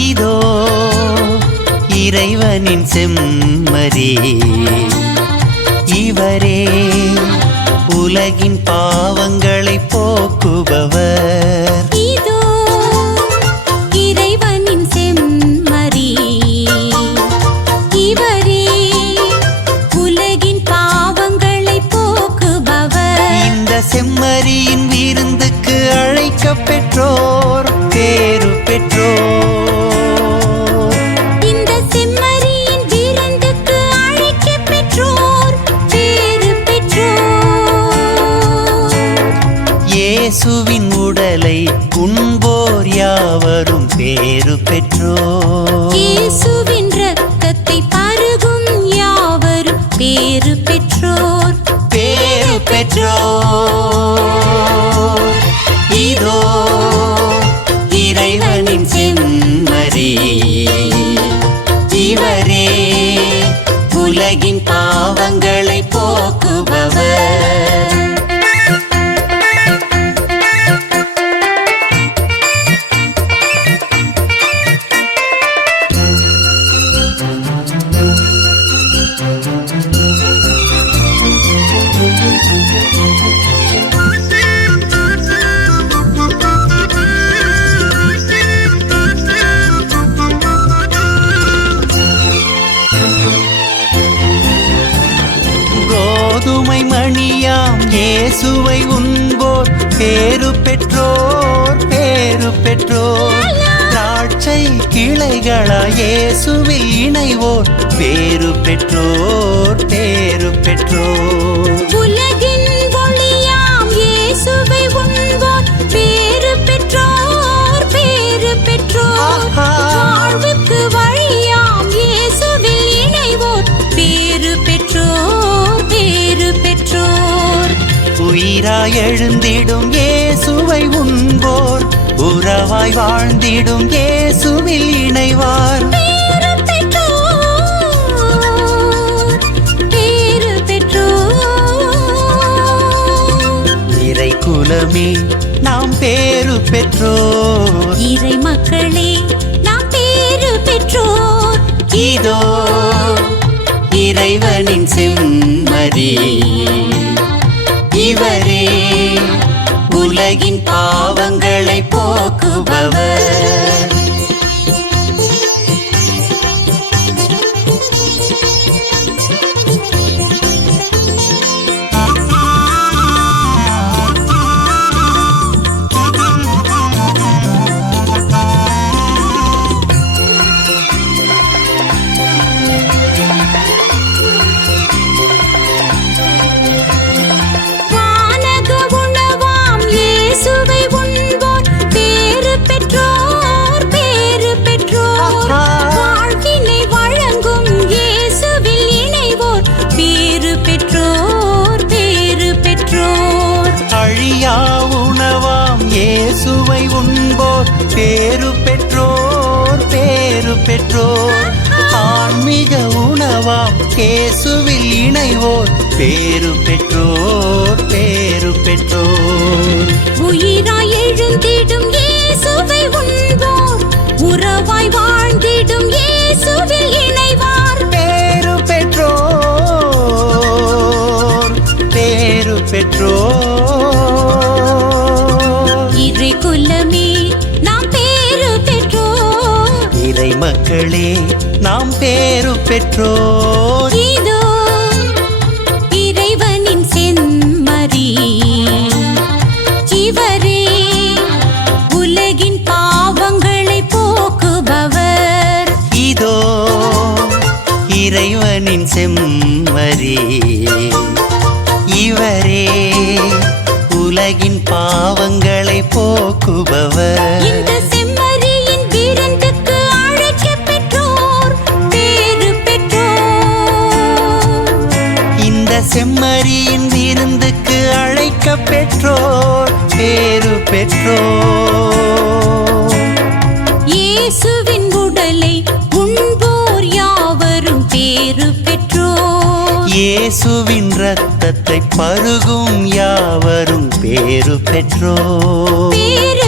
இதோ இறைவனின் செம்மறி, இவரே உலகின் பாவங்களை போக்குபவர். இதோ இறைவனின் செம்மறி, இவரே உலகின் பாவங்களை போக்குபவர். இந்த செம்மறியின் விருந்துக்கு அழைக்கப் பெற்றோர் பேறு பெற்றோர். இயேசுவின் உடலை உண்போர் யாவரும் பேறு பெற்றோர். இயேசுவின் இரத்தத்தை பருகும் யாவரும் பேறு பெற்றோர். பேறு பெற்றோர். இதோ இறைவனின் செம்மறி, இவரே உலகின் பாவங்களை போக்குபவர். கோதுமை மணியாம் இயேசுவை உண்போர் பேறு பெற்றோர் பேறு பெற்றோர். திராட்சை கிளைகளா இயேசுவில் இணைவோர் பேறு பெற்றோர் பேறு பெற்றோர். உலகின் ஒளியாம் இயேசுவை உண்போர் பேறு பெற்றோர் பேறு பெற்றோர். வாழ்வுக்கு வழியாம் இயேசுவில் இணைவோர் பேறு பெற்றோர் பேறு பெற்றோர். உயிராய் எழுந்திடும் இயேசுவை உண்போர் உறவாய் வாழ்ந்திடும் இயேசுவில் இணைவார். பேறு பெற்றோர் பேறு பெற்றோர். இறை குலமே நாம் பேறு பெற்றோர். இறை மக்களே நாம் பேறு பெற்றோர். இதோ இறைவனின் செம்மறி, இவரே உலகின் பாவங்களை போக்குபவர். உணவாம் இயேசுவை உண்போர் பேறு பெற்றோர் பேறு பெற்றோர். ஆன்மீக உணவாம் இயேசுவில் இணைவோர் பேறு பெற்றோர் பேறு பெற்றோர். உயிராய் எழுந்திடும் இயேசுவை உண்போர் உறவாய் வாழ்ந்திடும் இயேசுவில் இணைவார். பேறு பெற்றோர் பேறு பெற்றோர். இறை குலமே நாம் பேறு பெற்றோர். இறை மக்களே நாம் பேறு பெற்றோர். இதோ இறைவனின் செம்மறி, இவரே உலகின் பாவங்களை போக்குபவர். இதோ இறைவனின் செம்மறி, இவரே உலகின் பாவங்களை போக்குபவர். இந்த செம்மறியின் விருந்துக்கு அழைக்கப் பெற்றோர் பேறு பெற்றோர். இந்த செம்மறியின் விருந்துக்கு அழைக்கப் பெற்றோர் பேறு பெற்றோர். இயேசுவின் உடலை உண்போர் யாவரும் பேறு பெற்றோர். இயேசுவின் இரத்தத்தை பருகும் யாவரும் பேறு பெற்றோர். பேறு